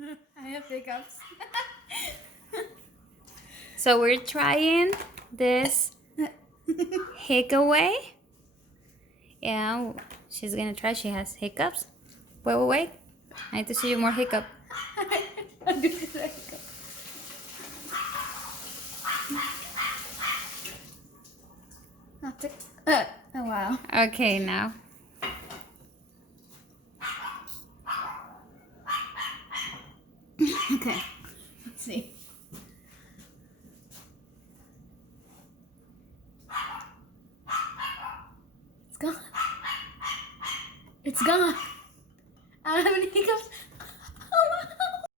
I have hiccups. So we're trying this Hickaway. Yeah, she's gonna try. She has hiccups. Wait. I need to see you more hiccup. I'll do this hiccup. Not to, oh wow. Okay, now. Okay. Let's see. It's gone. It's gone.